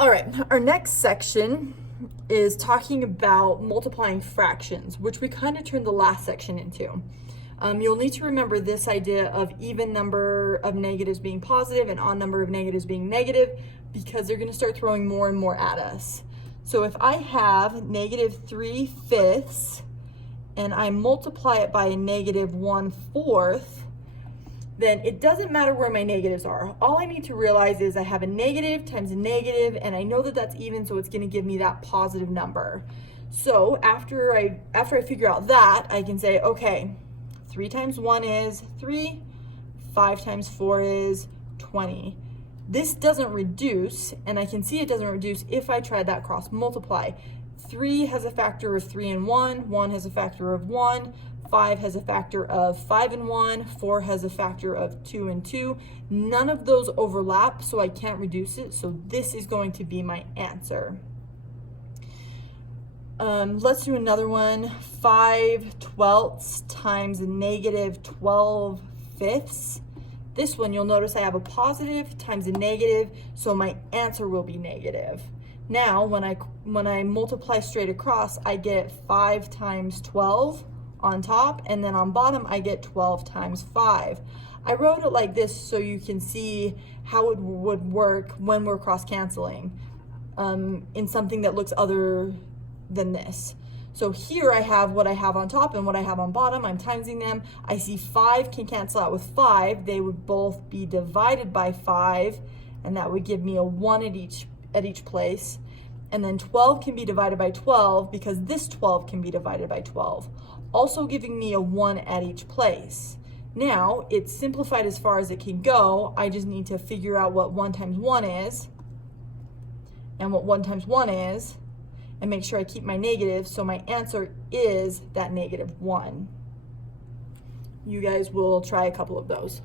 All right, our next section is talking about multiplying fractions, which we kind of turned the last section into. You'll need to remember this idea of even number of negatives being positive and odd number of negatives being negative, because they're going to start throwing more and more at us. So if I have negative 3/5 and I multiply it by a negative 1/4, then it doesn't matter where my negatives are. All I need to realize is I have a negative times a negative, and I know that that's even, so it's going to give me that positive number. So after I figure out that, I can say, okay, 3 times 1 is 3, 5 times 4 is 20. This doesn't reduce, and I can see it doesn't reduce if I try that cross multiply. 3 has a factor of 3 and 1, 1 has a factor of 1, 5 has a factor of 5 and 1, 4 has a factor of 2 and 2. None of those overlap, so I can't reduce it, so this is going to be my answer. Let's do another one. 5/12 times a negative 12/5. This one, you'll notice I have a positive times a negative, so my answer will be negative. Now, when I multiply straight across, I get 5 times 12 on top, and then on bottom, I get 12 times 5. I wrote it like this so you can see how it would work when we're cross-canceling in something that looks other than this. So here I have what I have on top and what I have on bottom. I'm timesing them. I see 5 can cancel out with 5. They would both be divided by 5, and that would give me a 1 at each place. And then 12 can be divided by 12 because this 12 can be divided by 12, also giving me a 1 at each place. Now, it's simplified as far as it can go. I just need to figure out what 1 times 1 is and what 1 times 1 is, and make sure I keep my negative, so my answer is that -1. You guys will try a couple of those.